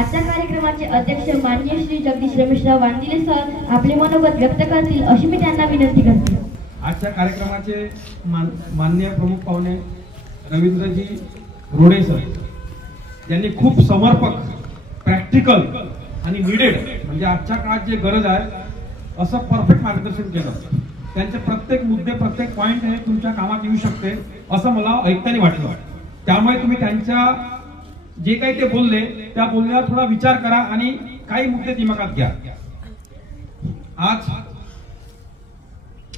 आजच्या कार्यक्रमाचे अध्यक्ष माननीय श्री जगदीश रमेशराव वांदिले सर आपले मनोगत व्यक्त करतील अशी मी त्यांना विनंती करते। आजच्या कार्यक्रमाचे माननीय प्रमुख पाहुणे रवींद्रजी रोडे सर यांनी खूप समर्पक, प्रॅक्टिकल आणि नीडेड म्हणजे आजच्या काळात जे गरज आहे असं परफेक्ट मार्गदर्शन केलं। त्यांचे प्रत्येक मुद्दे, प्रत्येक पॉइंट हे तुमच्या कामात येऊ शकते असं मला ऐकताना वाटलं। त्यामुळे तुम्ही त्यांच्या जे काही ते बोलले त्या बोलण्यावर थोडा विचार करा आणि काही मुद्दे दिमागात घ्या। आज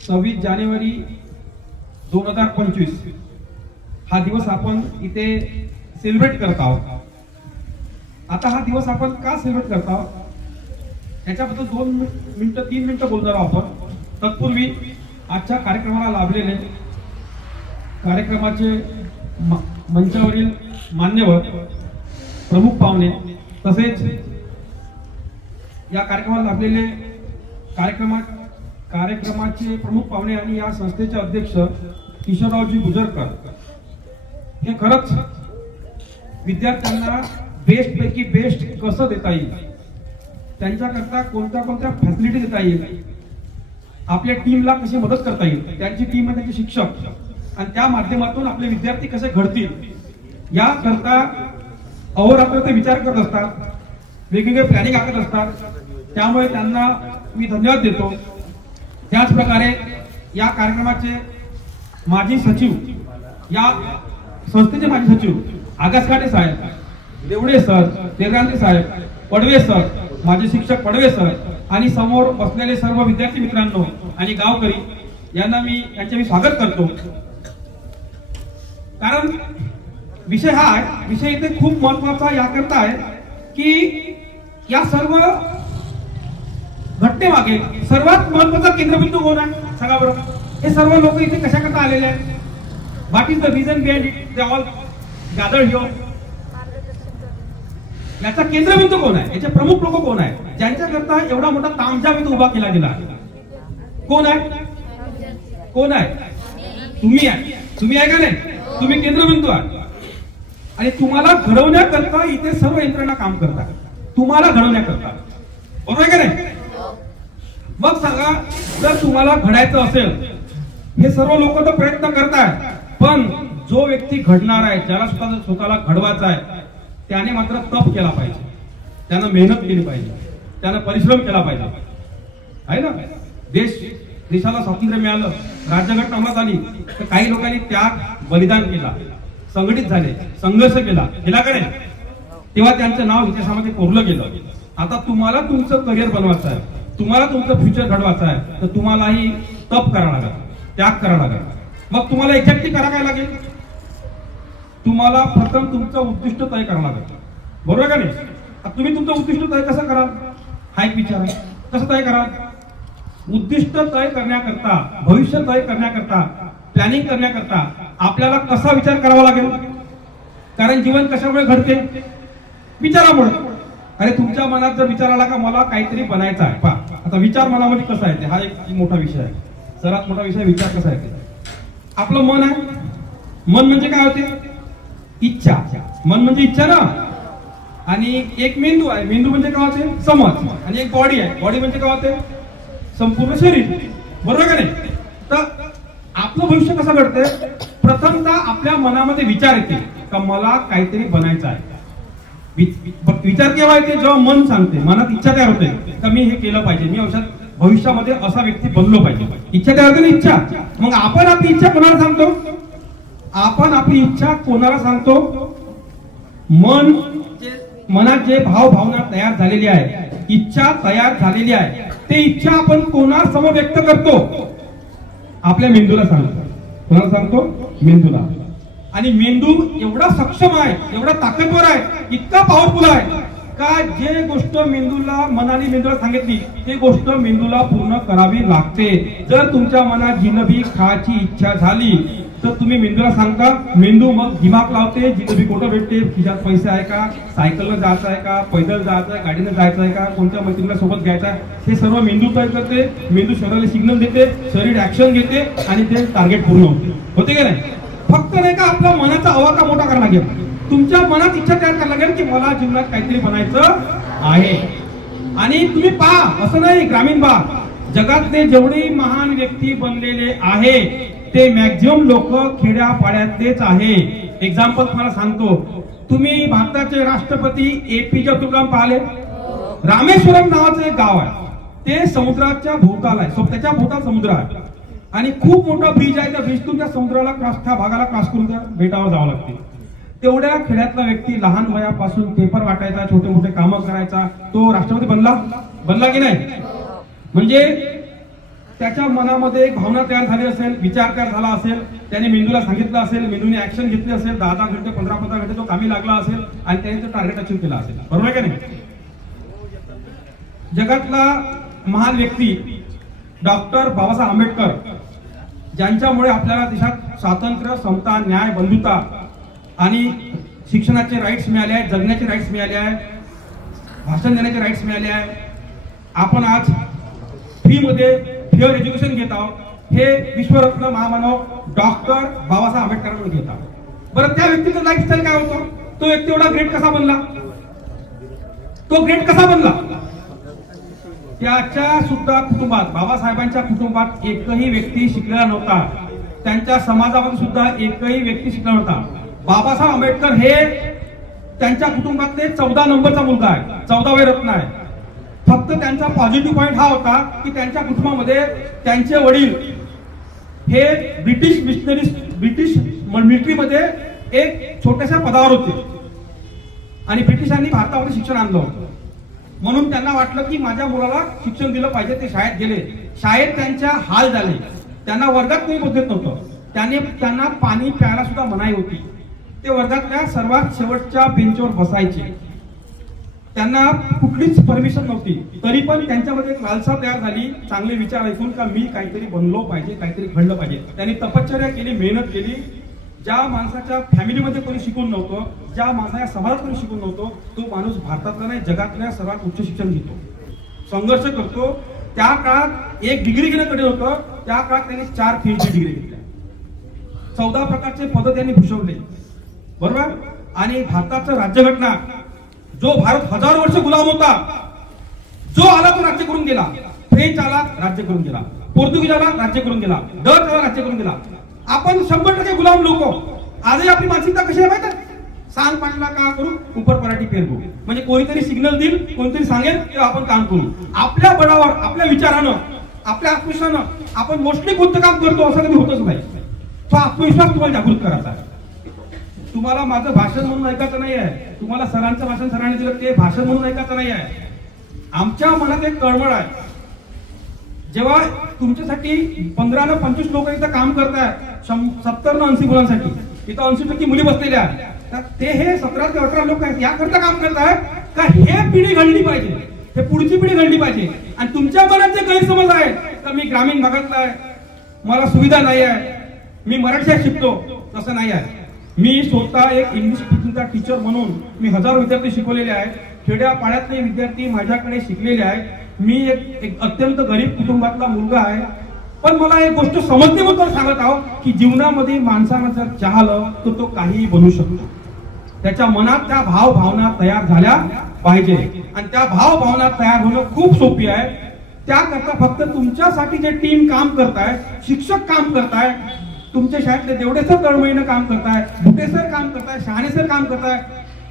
26 जानेवारी 2025 हा दिवस आपण इथे सेलिब्रेट करत आहोत। आता हा दिवस आपण का सेलिब्रेट करत आहोत याच्याबद्दल 2 मिनिटं 3 मिनिटं बोलणार आहोत आपण। तत्पूर्वी आजच्या कार्यक्रमाला लाभलेले कार्यक्रमाचे मंचावरील मान्यवर, प्रमुख पाहुणे तसेच या कार्यक्रमाला लाभलेले कार्यक्रमाचे प्रमुख पाहुणे आणि या संस्थेचे अध्यक्ष किशोररावजी गुजरकर हे खरंच विद्यार्थ्यांना बेस्ट पैकी बेस्ट कसं देता येईल, त्यांच्याकरता कोणत्या कोणत्या फॅसिलिटी देता येईल, आपल्या टीमला कशी मदत करता येईल, त्यांची टीम आणि त्यांचे शिक्षक आणि त्या माध्यमातून आपले विद्यार्थी कसे घडतील याकरता अहोरात्र ते विचार करत असतात, वेगवेगळे प्लॅनिंग आखत असतात। त्यामुळे त्यांना मी धन्यवाद देतो। त्याच प्रकारे या कार्यक्रमाचे माजी सचिव, या संस्थेचे माजी सचिव आगासकाटे साहेब, देवडे सर, तेलरांदे साहेब, पडवे सर, माझे शिक्षक पडवे सर आणि समोर बसलेले सर्व विद्यार्थी मित्रांनो आणि गावकरी यांना मी स्वागत करतो। कारण विषय हा आहे, विषय इथे खूप महत्वाचा याकरता आहे की या सर्व घटनेमागे सर्वात महत्वाचा केंद्रबिंदू कोण आहे सांगा बरं। हे सर्व लोक इथे कशाकरता आलेले आहेत? What is the reason behind it they all gathered here? याचा केंद्रबिंदू कोण आहे? याचे प्रमुख लोक कोण आहे ज्यांच्याकरता एवढा मोठा तामझाम इथे उभा केला गेला? कोण आहे? कोण आहे? तुम्ही आहे। तुम्ही आहे का नाही? तुम्ही केंद्रबिंदू आहे आणि तुम्हाला घडवण्याकरता इथे सर्व यंत्रणा काम करतात, तुम्हाला घडवण्याकरता, बरोबर आहे का नाही? मग सांगा, जर तुम्हाला घडायचं असेल, हे सर्व लोक तर प्रयत्न करतायत, पण जो व्यक्ती घडणार आहे, ज्याला स्वतःला घडवायचा आहे, त्याने मात्र तप केला पाहिजे, त्यानं मेहनत केली पाहिजे, त्यानं परिश्रम केला पाहिजे, आहे ना? देशाला स्वातंत्र्य मिळालं, राज्यघटना अंमलात आली, तर काही लोकांनी त्याग, बलिदान केला, संघटित झाले, संघर्ष केला का नाही? तेव्हा त्यांचं नाव इतिहासामध्ये कोरलं गेलं। आता तुम्हाला तुमचं करिअर बनवायचं आहे, तुम्हाला तुमचं फ्युचर घडवायचं आहे, तर तुम्हालाही तप करावं लागेल, त्याग करावा लागेल। मग तुम्हाला एक्झॅक्टली करा काय लागेल? तुम्हाला प्रथम तुमचं उद्दिष्ट तय करावं लागेल, बरोबर का नाही? तुम्ही तुमचं उद्दिष्ट तय कसं कराल हा एक विचार आहे। कसं तय कराल? उद्दिष्ट तय करण्याकरता, भविष्य तय करण्याकरता, प्लॅनिंग करण्याकरता आपल्याला कसा विचार करावा लागेल? कारण जीवन कशामुळे घडते? विचारामुळे। अरे तुमच्या मनात जर विचार आला का मला काहीतरी बनायचं आहे, पहा आता विचार मनामध्ये कसा आहे, हा एक मोठा विषय आहे, सर्वात मोठा विषय विचार कसा आहे। आपलं मन आहे, मन म्हणजे काय होते? इच्छा। मन म्हणजे इच्छा ना। आणि एक मेंदू आहे, मेंदू म्हणजे काय होते? समज। आणि एक बॉडी आहे, बॉडी म्हणजे काय होते? संपूर्ण शरीर, बरोबर का नाही? तर आपलं भविष्य कसं घडते? प्रथमतः आपल्या मनामध्ये विचार येते का मला काहीतरी बनायचं आहे। विचार केव्हा येते? जेव्हा मन सांगते, मनात इच्छा तयार होते का मी हे केलं पाहिजे, मी भविष्यामध्ये असा व्यक्ती बनलो पाहिजे, इच्छा तयार होते ना, इच्छा। मग आपण आपली इच्छा कोणाला सांगतो? आपण आपली इच्छा कोणाला सांगतो? मनात जे भाव भावना तयार झालेली आहे, इच्छा तयार झालेली आहे, ते इच्छा आपण कोणासमोर व्यक्त करतो? आपल्या मेंदूला सांगतो। कोणाला सांगतो? मेंदूला। आणि मेंदू एवढा सक्षम आहे, एवढा ताकदवर आहे, इतका पॉवरफुल आहे का जे गोष्ट मेंदूला, मनाने मेंदूला सांगितली ती गोष्ट मेंदूला पूर्ण करावी लागते। जर तुमच्या मनात जिलेबी खायची इच्छा झाली तर तुम्ही मेंदूला सांगता, मेंदू मग दिमाग लावते, जिलेबी कुठं भेटते, खिशात पैसे आहे का, सायकलनं जायचं आहे का, पैदल जायचं आहे, गाडीनं जायचं आहे का, कोणत्या मैत्रिणीला सोबत घ्यायचं आहे, हे सर्व मेंदू तय करते। मेंदू शरीराला सिग्नल देते, शरीर ऍक्शन घेते आणि ते टार्गेट पूर्ण होते का नाही? फक्त नाही का आपल्या मनाचा आवाका मोठा करावा लागेल, तुमच्या मनात इच्छा तयार करायला लागेल की मला जीवनात काहीतरी बनायचं आहे. आणि तुम्ही पहा, असं नाही ग्रामीण भाग, जगातले जेवढे महान व्यक्ती बनलेले आहे ते मॅक्झिमम लोक खेड्यापाड्यातलेच आहे. एक्झाम्पल तुम्हाला सांगतो, तुम्ही भारताचे राष्ट्रपती APJ अब्दुल कलाम पाहिले. रामेश्वरम नावाचं एक गाव आहे, ते समुद्राच्या भोवताल आहे, त्याच्या भोवताल समुद्र आहे आणि खूप मोठा ब्रिज आहे. त्या ब्रिजतून त्या समुद्राला त्या भागाला क्रॉस करून त्या बेटावर जावं लागते. तेवढ्या खेड्यातला व्यक्ती लहान वयापासून पेपर वाटायचा, छोटे मोठे कामं करायचा, तो राष्ट्रपती बनला की नाही? म्हणजे त्याच्या मनामध्ये एक भावना तयार झाली असेल, विचार तयार झाला असेल, त्याने मेंदूला सांगितलं असेल, मेंदूने ऍक्शन घेतली असेल, 10 घंटे 15 घंटे तो कामी लागला असेल आणि त्याने तो टार्गेट अचीव्ह केला असेल. बरोबर आहे का नाही? जगातला महान व्यक्ती डॉक्टर बाबासाहेब आंबेडकर, ज्यांच्यामुळे आपल्याला देशात स्वातंत्र्य, समता, न्याय, बंधुता आणि शिक्षणाचे राईट्स मिळाले आहेत, जगण्याचे राईट्स मिळाले आहेत, भाषण देण्याचे राईट्स मिळाले आहेत. आपण आज फ्रीमध्ये फेअर एज्युकेशन घेत आहोत, हे विश्वरत्न महामानव डॉक्टर बाबासाहेब आंबेडकरांकडून घेत आहोत. बरं, त्या व्यक्तीचं लाईफस्टाईल काय होतं? तो व्यक्ती एवढा ग्रेट कसा बनला? त्याच्या सुद्धा कुटुंबात, बाबासाहेबांच्या कुटुंबात एकही व्यक्ती शिकलेला नव्हता. त्यांच्या समाजामध्ये सुद्धा एकही व्यक्ती शिकला नव्हता. बाबासाहेब आंबेडकर हे त्यांच्या कुटुंबातले 14 नंबरचा मुलगा आहे, 14वे रत्न आहे. फक्त त्यांचा पॉझिटिव्ह पॉइंट हा होता की त्यांच्या कुटुंबामध्ये त्यांचे वडील हे ब्रिटिश मिलिटरीमध्ये एक छोट्याशा पदावर होते आणि ब्रिटिशांनी भारतामध्ये शिक्षण आणलं होतं. म्हणून त्यांना वाटलं की माझ्या मुलाला शिक्षण दिलं पाहिजे. ते शाळेत गेले. शाळेत त्यांच्या हाल झाले, त्यांना वर्गात नाही बसत नव्हतं. त्यांना पाणी प्यायला सुद्धा मनाई होती. ते वर्गातल्या सर्वात शेवटच्या बेंचवर बसायचे. त्यांना कुठलीच परमिशन नव्हती. तरी पण त्यांच्यामध्ये एक लालसा तयार झाली, चांगले विचार ऐकून, का मी काहीतरी बनलो पाहिजे, काहीतरी घडलं पाहिजे. त्यांनी तपश्चर्या केली, मेहनत केली. ज्या माणसाच्या फॅमिलीमध्ये कोणी शिकून नव्हतं, ज्या माणसाच्या समाजात कोणी शिकून नव्हतं, तो माणूस भारतातला नाही जगातल्या सर्वात उच्च शिक्षण घेतो, संघर्ष करतो. त्या काळात 1 डिग्री घेणं कठीण होतं, त्या काळात त्यांनी 4 PhD डिग्री घेतल्या, 14 प्रकारचे पद त्यांनी भूषवले. बरोबर. आणि भारताचं राज्यघटना, जो भारत 1000 वर्ष गुलाम होता, जो आला तो राज्य करून गेला. फ्रेंच आला, राज्य करून गेला. पोर्तुगीज आला, राज्य करून गेला. डच आला, राज्य करून गेला. आपण 100% गुलाम लोक. आजही आपली मानसिकता कशी आहे माहिती आहे? सांग पाटला का करू, उपर पराठी पेरगू. म्हणजे कोणीतरी सिग्नल देईल, कोणतरी सांगेल की आपण काम करू. आपल्या बळावर, आपल्या विचारानं, आपल्या आत्मविश्वासानं आपण मोस्टली कोणतं काम करतो असं कधी होतच नाही. तो आत्मविश्वास तुम्हाला जागृत करायचा आहे. तुम्हाला माझं भाषण म्हणून ऐकायचं नाही आहे, तुम्हाला सरांचं भाषण सरांनी दिलं ते भाषण म्हणून ऐकायचं नाही आहे. आमच्या मनात एक कळमळ आहे. जेव्हा तुमच्यासाठी 15 ना 25 लोक इथं काम करतायत, 70 ना 80 मुलांसाठी, इथं 80% मुली बसलेल्या आहेत, तर ते हे 17 ते 18 लोक आहेत, याकरता काम करतायत का हे पिढी घडली पाहिजे, हे पुढची पिढी घडली पाहिजे. आणि तुमच्या मनात जे गैरसमज आहे तर मी ग्रामीण भागातला आहे, मला सुविधा नाही आहे, मी मराठी शाळेत शिकतो, तसं नाही आहे. मी स्वतः एक इंग्लिश स्पीकिंगचा टीचर म्हणून मी 1000 विद्यार्थी शिकवलेले आहेत. खेड्यापाड्यातले विद्यार्थी माझ्याकडे शिकलेले आहेत. मी एक अत्यंत गरीब कुटुंबातला मुलगा आहे. पण मला एक गोष्ट समजते म्हणून सांगत आहो की जीवनामध्ये माणसानं जर चाहलं तर तो काहीही बनू शकतो. त्याच्या मनात त्या भावना तयार झाल्या पाहिजे आणि त्या भावना तयार होणं खूप सोपी आहे. त्याकरता फक्त तुमच्यासाठी जे टीम काम करताय, शिक्षक काम करताय, तुमच्या शाळेतले देवडे सर तळमळीनं काम करताय, भुटे सर काम करताय, शहाणे सर काम करताय,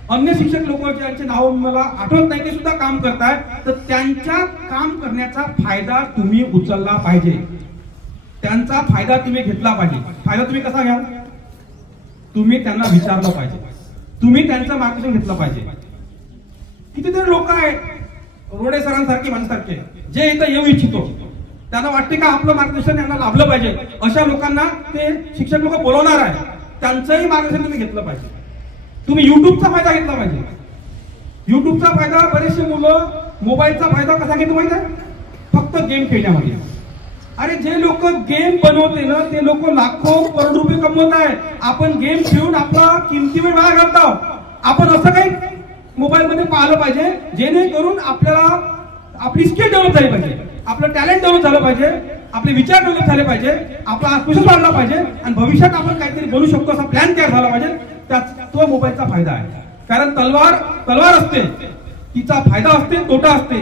अन्य शिक्षक लोक ज्यांचे नाव मला आठवत नाही ते सुद्धा काम करताय. तर त्यांच्या काम करण्याचा फायदा तुम्ही उचलला पाहिजे, त्यांचा फायदा तुम्ही घेतला पाहिजे. फायदा तुम्ही कसा घ्या? तुम्ही त्यांना विचारलं पाहिजे, तुम्ही त्यांचं मार्गदर्शन घेतलं पाहिजे. कितीतरी लोक आहेत रोडे सरांसारखे, माझ्यासारखे, जे इथं येऊ इच्छितो, त्यांना वाटते का आपलं मार्गदर्शन यांना लाभलं पाहिजे. अशा लोकांना ते शिक्षक लोक बोलवणार आहे, त्यांचंही मार्गदर्शन तुम्ही घेतलं पाहिजे. तुम्ही युट्यूबचा फायदा घेतला पाहिजे. युट्यूबचा फायदा, बरेचसे मुलं मोबाईलचा फायदा कसा घेतो माहिती आहे? फक्त गेम खेळण्यामध्ये. अरे जे लोक गेम बनवते ना ते लोक लाखो करोड रुपये कमवत आहे. आपण गेम खेळून आपला किमती वेळ वाया घालतो. आपण असं काही मोबाईल मध्ये पाहिलं पाहिजे जेणेकरून आपल्याला आपली स्किल डेव्हलप झाली पाहिजे, आपलं टॅलेंट डेव्हलप झालं पाहिजे, आपले विचार डेव्हलप झाले पाहिजे, आपला आत्मविश्वास वाढला पाहिजे आणि भविष्यात आपण काहीतरी बनू शकतो असा प्लॅन तयार झाला पाहिजे. तो मोबाईलचा फायदा आहे. कारण तलवार असते, तिचा फायदा असते, तोटा असते,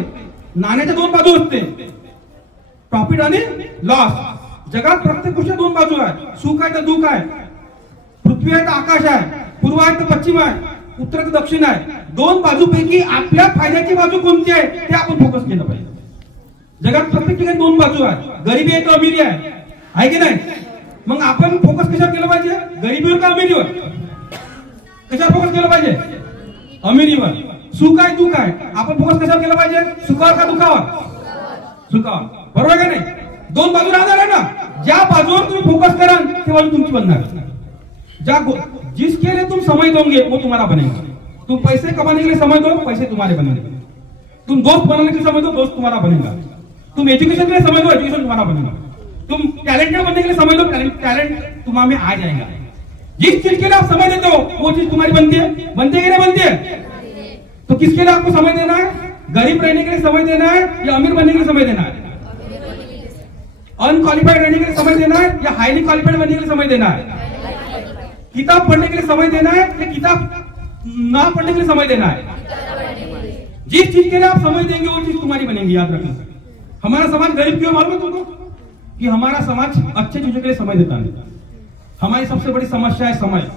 नाण्याच्या दोन बाजू असते, प्रॉफिट आणि लॉस. जगात प्रत्येक गोष्ट दोन बाजू आहे. सुख आहे तर दुःख आहे, पृथ्वी आहे तर आकाश आहे, पूर्व आहे तर पश्चिम आहे, उत्तर तर दक्षिण आहे. दोन बाजूपैकी आपल्या फायद्याची बाजू कोणती आहे ते आपण फोकस केलं पाहिजे. जगात प्रत्येक ठिकाणी दोन बाजू आहे, गरिबी आहे तर अमिरी आहे की नाही. मग आपण फोकस कशावर केलं पाहिजे, गरिबीवर का अमिरीवर? कशावर फोकस केलं पाहिजे, अमिरीवर. सुख आहे दुःख आहे, आपण फोकस कशावर केलं पाहिजे, सुखावर का दुःखावर? सुखावर. बरोबर का नाही. दोन बाजू राहणार आहे ना. ज्या बाजूवर तुम्ही फोकस कराल ती बाजू तुमची बनणार. जिसके लिए तुम समय दोगे वो तुम्हारा बनेगा. तुम पैसे कमाने के लिए समय दो, पैसे तुम्हारे बनेंगे. तुम दोस्त बनाने के लिए समय दो, दोस्त तुम्हारा बनेगा. तुम एजुकेशन के लिए समय दो, एजुकेशन तुम्हारा बनेगा. तुम टैलेंटेड बनने के लिए समय दो, टैलेंट तुम्हारे में आ जाएगा. जिस चीज के लिए आप समय देते हो वो चीज तुम्हारी बनती है कि नहीं बनती है. तो किसके लिए आपको समय देना है, गरीब रहने के लिए समय देना है या अमीर बनने के लिए समय देना है, अनक्वालिफाइड रहने के लिए समय देना है या हाईली क्वालिफाइड बनने के लिए समय देना है, किताब पढ़ने के लिए समय देना है या किताब ना पढ़ने के लिए समय देना है. जिस चीज के लिए आप समय देंगे वो चीज तुम्हारी बनेगी. याद रखना. हमारा समाज गरीब क्यों मालूम है तुमको, कि हमारा समाज अच्छे चीजों के लिए समय देता नहीं. हमारी सबसे बड़ी समस्या है समय.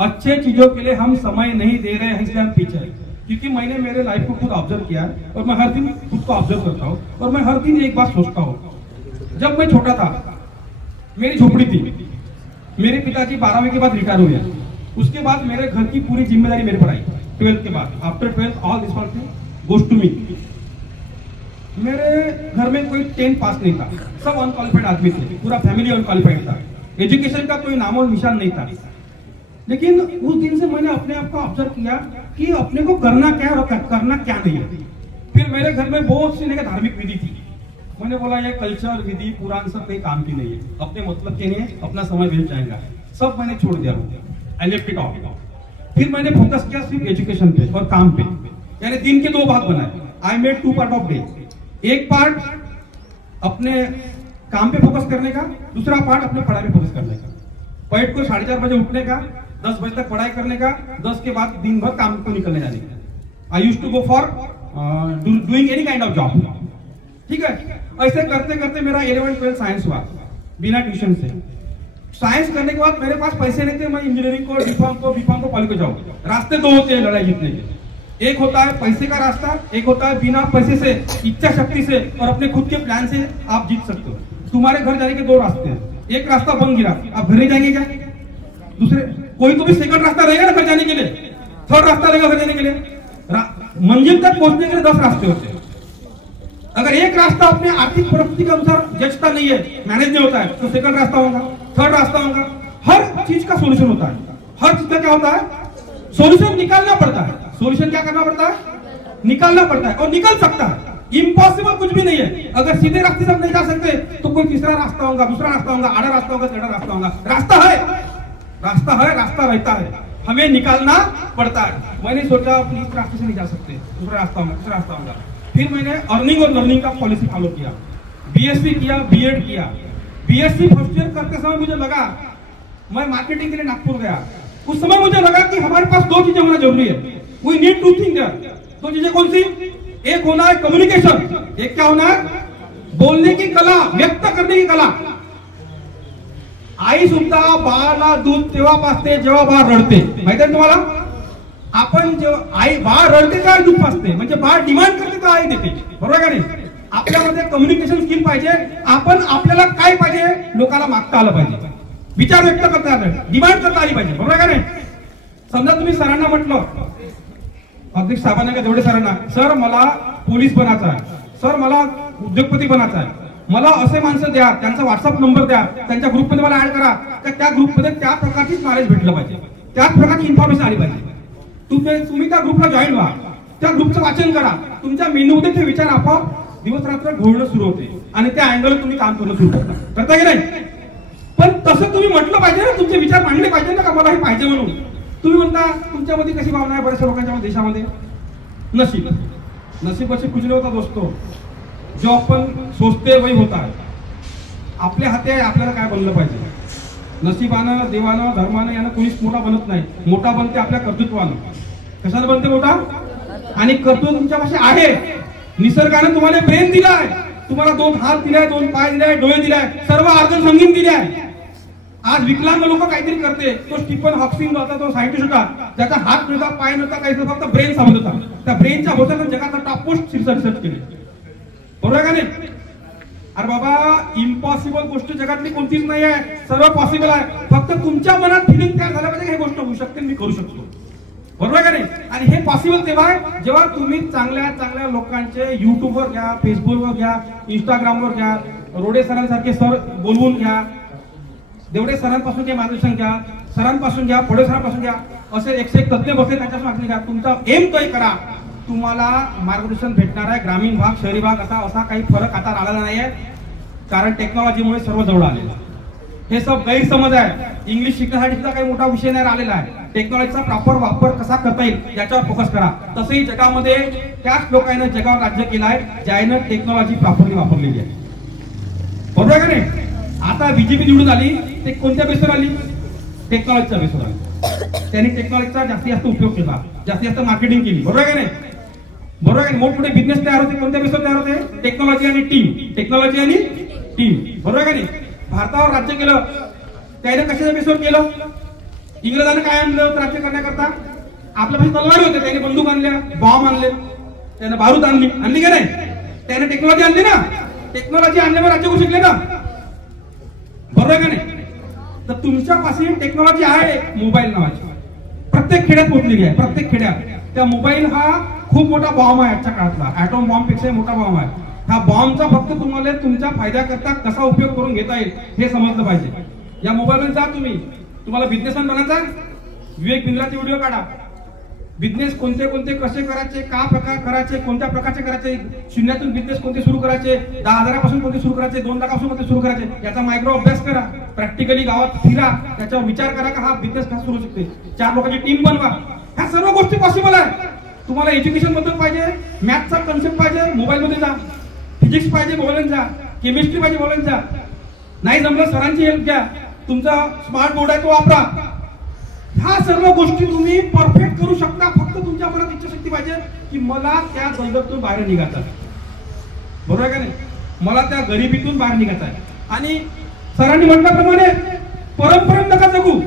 अच्छे चीजों के लिए हम समय नहीं दे रहे हैं, इसलिए हम पीछे हैं. क्योंकि मैंने मेरे लाइफ को खुद ऑब्जर्व किया है और मैं हर दिन खुद को ऑब्जर्व करता हूँ और मैं हर दिन एक बात सोचता हूँ. जब मैं छोटा था मेरी झोपड़ी थी. मेरे पिताजी 12वीं के बाद रिटायर हुए. उसके बाद मेरे घर की पूरी जिम्मेदारी मेरे पर आई. 12th के बाद, after 12th all responsibility goes to me. मेरे घर में कोई 10 पास नहीं था, सब अनक्वालिफाइड आदमी थे, पूरा फैमिली अनक्वालिफाइड था. एजुकेशन का कोई नामो निशान नहीं था. लेकिन उस दिन से मैंने अपने आप को ऑब्जर्व किया कि अपने को करना क्या है और करना क्या नहीं है. फिर मेरे घर में बहुत सी धार्मिक विधि थी. मैंने बोला ये कल्चर विधि पुराण सब कोई काम की नहीं है, अपने मतलब के लिए अपना समय वेस्ट जाएगा, सब मैंने छोड़ दिया. I left it off. फिर मैंने फोकस किया सिर्फ एजुकेशन पे और काम पे. यानी दिन के 2 भाग बनाए. I made 2 part of day. एक पार्ट अपने काम पे फोकस करने का, दूसरा पार्ट अपने पढ़ाई पे फोकस करने का. पैट को 4:30 बजे उठने का, 10 बजे तक पढ़ाई करने का, 10 के बाद दिन भर काम को निकलने जाने का. I used to go for doing any kind of job. ठीक है. ऐसे करते करते मेरा 11th 12th साइंस हुआ बिना ट्यूशन से. साइंस करने के बाद मेरे पास पैसे नहीं थे. मैं इंजीनियरिंग को, बीकॉम को पॉली को जाऊं. रास्ते 2 होते हैं लड़ाई जीतने के. एक होता है पैसे का रास्ता, एक होता है बिना पैसे से, इच्छा शक्ति से और अपने खुद के प्लान से आप जीत सकते हो. तुम्हारे घर जाने के 2 रास्ते हैं. एक रास्ता बन गिरा, आप घर नहीं जाएंगे क्या? दूसरे कोई तो भी सेकंड रास्ता रहेगा ना घर जाने के लिए, थर्ड रास्ता रहेगा घर जाने के लिए. मंजिल तक पहुंचने के लिए 10 रास्ते होते हैं. अगर एक रास्ता अपने आर्थिक परिस्थिति के अनुसार जचता नहीं है, मैनेज नहीं होता है, तो सेकंड रास्ता होगा, थर्ड रास्ता होगा. हर चीज का सोल्यूशन होता है. हर चीज का क्या होता है, सोल्यूशन निकालना पड़ता है. सोल्यूशन क्या करना पड़ता है, निकालना पड़ता है. और निकल सकता है. इम्पॉसिबल कुछ भी नहीं है. अगर सीधे रास्ते से नहीं जा सकते तो कोई तीसरा रास्ता होगा, दूसरा रास्ता होगा, आधा रास्ता होगा, तेरा रास्ता होगा. रास्ता है, रास्ता रहता है, हमें निकालना पड़ता है. मैंने सोचा अपनी इस रास्ते से नहीं जा सकते, दूसरा रास्ता होगा, दूसरा रास्ता होगा. फिर मैंने अर्निंग और लर्निंग का पॉलिसी फॉलो किया. बीएससी किया, बीएड किया. बीएससी फर्स्ट ईयर करते समय मुझे लगा, मैं मार्केटिंग के लिए नागपुर गया. उस समय मुझे लगा कि हमारे पास 2 चीजें होना जरूरी है. We need 2 things. 2 चीजें कौन सी? एक होना है कम्युनिकेशन, एक क्या होना है, बोलने की कला, व्यक्त करने की कला. आई सुद्धा बाळाला दूध तेव्हा पाजते जेव्हा बाळ रडते. माहिती आहे तुम्हाला? आपण जेव्हा आई बाळ रडते तेव्हा दूध पाजते, म्हणजे बाळ डिमांड करते तर आई देते. बरोबर का नाही? आपल्यामध्ये कम्युनिकेशन स्किल पाहिजे. आपण आपल्याला काय पाहिजे लोकांना मागता आलं पाहिजे, विचार व्यक्त करता आले, डिमांड करता आली पाहिजे. बरोबर का नाही? समजा तुम्ही सरांना म्हटलं, अध्यक्ष साहेबांना का जेवढे सरांना, सर मला पोलीस बनायचं आहे, सर मला उद्योगपती बनायचं आहे, मला असे माणसं द्या, त्यांचा व्हॉट्सअप नंबर द्या, त्यांच्या ग्रुपमध्ये मला ऍड करा, तर त्या ग्रुपमध्ये त्या प्रकारचीच नॉलेज भेटलं पाहिजे, त्याच प्रकारची इन्फॉर्मेशन आली पाहिजे. तुम्ही त्या ग्रुपला जॉईन व्हा, त्या ग्रुपचं वाचन करा. तुमच्या मेनूमध्ये ते विचार आपोआप दिवस रात्र घोळणं सुरू होते आणि त्या अँगल तुम्ही काम करणं सुरू करता की नाही? पण तसं तुम्ही म्हटलं पाहिजे ना, तुमचे विचार मांडले पाहिजे ना, का मला हे पाहिजे म्हणून. तुम्ही म्हणता तुमच्यामध्ये कशी भावना आहे बऱ्याचशा लोकांच्या देशामध्ये, नसीब असे कुछ नहीं होता दोस्तों, जो आपण सोचते वही होता है. आपल्या हाती आहे आपल्याला काय बनलं पाहिजे. नशिबानं, देवानं, धर्मानं यानं कोणीच मोठा बनत नाही. मोठा बनते आपल्या कर्तृत्वानं. कशाला बनते मोठा? आणि कर्तृत्व तुमच्यापाशी आहे. निसर्गाने तुम्हाला ब्रेन दिलाय, तुम्हाला 2 हात दिलाय, 2 पाय दिलाय, डोळे दिलाय, सर्व अर्गन संगीन दिलाय. आज विकलांग लोक काहीतरी करते. तो स्टीफन हॉकिंग होता, तो सायंटिस्ट होता, त्याचा हात नव्हता, पाय नव्हता, काही फक्त ब्रेन सांगत होता. त्या ब्रेनच्या भोवतानं जगाचा टॉप मोस्ट रिसर्च केले. बरोबर का नाही? अरे बाबा, इम्पॉसिबल गोष्ट जगातली कोणतीच नाही आहे, सर्व पॉसिबल आहे. फक्त तुमच्या मनात फिलिंग तयार झाल्या पाहिजे, हे गोष्ट होऊ शकते, मी करू शकतो. बरोबर का नाही? आणि हे पॉसिबल तेव्हा आहे जेव्हा तुम्ही चांगल्या चांगल्या लोकांचे युट्यूबवर घ्या, फेसबुकवर घ्या, इंस्टाग्रामवर घ्या, रोडे सरांसारखे सर बोलवून घ्या, देवडे सरांपासून घ्या, मार्गदर्शन घ्या, सरांपासून घ्या, फडे सरांपासून घ्या, असे 101 तज्ञ बसले त्यांच्यापासून घ्या. तुमचा एम तय करा. तुम्हाला मार्गदर्शन भेटणार आहे. ग्रामीण भाग, शहरी भाग असा काही फरक आता आलेला नाहीये, कारण टेक्नॉलॉजीमुळे सर्व जवळ आलेलं. हे सब गैरसमज आहे. इंग्लिश शिकण्यासाठीचा काही मोठा विषय नाही आलेला आहे. टेक्नॉलॉजीचा प्रॉपर वापर कसा करता येईल याच्यावर फोकस करा. तसंही जगामध्ये त्याच लोकांना जगावर राज्य केलं आहे ज्यानं टेक्नॉलॉजी प्रॉपरली वापरलेली आहे. बरोबर का नाही? आता बीजेपी निवडून आली ते कोणत्या बेसवर आली? टेक्नॉलॉजीच्या बेसवर आली. त्यांनी टेक्नॉलॉजीचा जास्तीत जास्त उपयोग केला, जास्तीत जास्त मार्केटिंग केली. बरोबर का नाही? बरोबर आहे. मोठमोठे बिझनेस तयार होते कोणत्या बेसवर तयार होते? टेक्नॉलॉजी आणि टीम, टेक्नॉलॉजी आणि टीम. बरोबर का नाही? भारतावर राज्य केलं त्याने कशाच्या बेसवर केलं? इंग्रजांनी काय आणलं राज्य करण्याकरता? आपल्यापाशी तलवारी होते, त्याने बंदूक आणल्या, बॉम्ब आणले, त्याने बारूद आणली का नाही? त्याने टेक्नॉलॉजी आणली ना. टेक्नॉलॉजी आणल्यावर राज्य करू शकले ना. बरोबर का नाही? तर तुमच्यापाशी टेक्नॉलॉजी आहे, मोबाईल नावाची, प्रत्येक खेड्यात पोहोचलेली आहे. प्रत्येक खेड्यात त्या मोबाईल हा खूप मोठा बॉम्ब आहे आजच्या काळातला. ऍटॉम बॉम्ब पेक्षा मोठा बॉम्ब आहे. हा बॉम्बचा फक्त तुम्हाला तुमच्या फायद्याकरता कसा उपयोग करून घेता येईल हे समजलं पाहिजे. या मोबाईलवर जा तुम्हाला बिझनेसमॅन बनायचा, विवेक बिंद्राचे व्हिडिओ काढा. बिझनेस कोणते कोणते कसे करायचे, का प्रकार करायचे, कोणत्या प्रकारचे करायचे, शून्यातून बिझनेस कोणते सुरू करायचे, 10,000पासून कोणते सुरू करायचे, 2 लाखापासून कोणते सुरू करायचे, याचा मायक्रो अभ्यास करा. प्रॅक्टिकली गावात फिरा, त्याच्यावर विचार करा का हा बिझनेस कसा सुरू शकते. 4 लोकांची टीम बनवा. ह्या सर्व गोष्टी पॉसिबल आहे. तुम्हाला एज्युकेशन बद्दल पाहिजे, मॅथचा कन्सेप्ट पाहिजे, मोबाईल मध्ये जा. फिजिक्स पाहिजे, मोबाईल जा. केमिस्ट्री पाहिजे, मोबाईल जा. नाही जमलं सरांची हेल्प घ्या. तुमचा स्मार्ट बोर्ड आहे तो वापरा. ह्या सर्व गोष्टी तुम्ही परफेक्ट करू शकता. फक्त तुमच्या मनात इच्छाशक्ती पाहिजे की मला त्या दलदलीतून बाहेर निघायचं आहे. बरोबर आहे का नाही? मला त्या गरिबीतून बाहेर निघायचं आहे. आणि सरांनी म्हटल्याप्रमाणे परंपरेत नका जगू.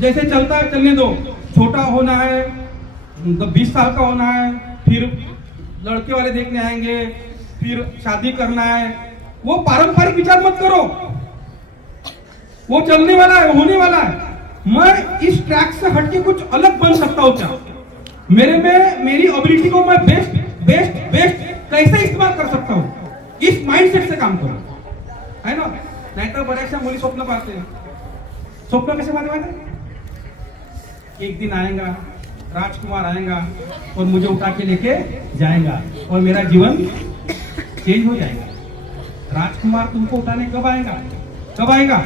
जैसे चलता है चलने दो. छोटा होना है, 20 साल का होना है, फिर लड़के वाले देखने आएंगे, फिर शादी करना है. वो पारंपरिक विचार मत करो. वो चलने वाला है, होने वाला है. मैं इस ट्रैक से हटके कुछ अलग बन सकता हूं क्या? मेरे में मेरी एबिलिटी को मैं बेस्ट बेस्ट बेस्ट कैसे इस्तेमाल कर सकता हूं, इस माइंडसेट से काम करो. है ना? नहीं तो बऱ्याचशा मुली स्वप्न पाहते. स्वप्न कैसे पाहते? एक दिन आएगा राजकुमार आएगा और मुझे उठा के लेके जाएगा और मेरा जीवन चेंज हो जाएगा. राजकुमार तुमको उठाने कब आएगा? कब आएगा?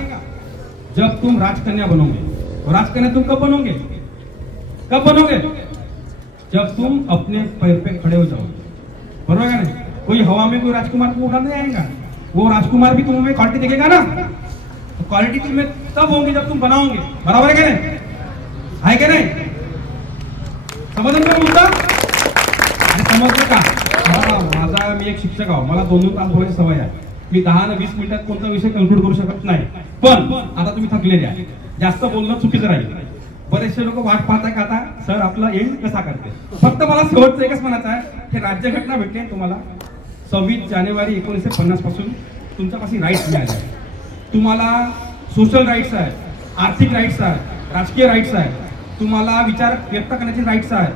जब तुम राजकन्या बनोगे. और राजकन्या तुम कब बनोगे? कब बनोगे? जब तुम अपने पैर पे खड़े हो जाओगे. बरोबर है ना? कोई हवा में कोई राजकुमार को उठा नहीं आएगा. वो राजकुमार भी तुम्हें क्वालिटी देखेगा ना. तो क्वालिटी तुम्हें तब होंगी जब तुम बनाओगे. बराबर है क्या नहीं? है क्या नहीं? समजलं का मुद्दा? आणि समजलं का? माझा मी एक शिक्षक आहो. मला 2-2 तास बोलायची सवय आहे. मी 10 ना 20 मिनिटात कोणता विषय कन्क्लूड करू शकत नाही. पण आता तुम्ही थकलेले आहे. जास्त बोलणं चुकीचं राहील. बरेचसे लोक वाट पाहता का आता सर आपला एंड कसा करते. फक्त मला शेवटचं एकच म्हणायचं आहे, हे राज्यघटना भेटले तुम्हाला 26 जानेवारी 1950 पासून तुमच्यापाशी राईट्स मिळाले. तुम्हाला सोशल राईट्स आहे, आर्थिक राईट्स आहे, राजकीय राईट्स आहे, तुम्हाला विचार व्यक्त करण्याचे राईट्स आहे,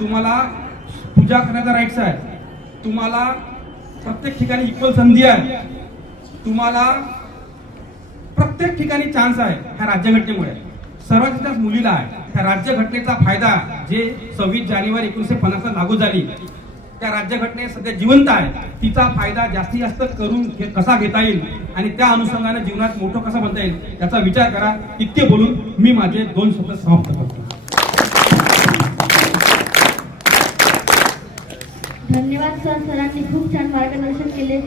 तुम्हाला पूजा करण्याचा राईट्स आहे, तुम्हाला प्रत्येक ठिकाणी इक्वल संधी आहे, तुम्हाला प्रत्येक ठिकाणी चान्स आहे. ह्या राज्यघटनेमुळे सर्वात जास्त मुलीला आहे. ह्या राज्यघटनेचा फायदा जे 26 जानेवारी 1950 लागू झाली, त्या राज्यघटने सध्या जिवंत आहे. तिचा फायदा जास्तीत जास्त करून कसा घेता येईल आणि त्या अनुषंगाने जीवनात मोठं कसं बनता येईल याचा विचार करा. इतके बोलून मी माझे 2 शब्द समाप्त करतो. धन्यवाद सर. सरांनी खूप छान मार्गदर्शन केले.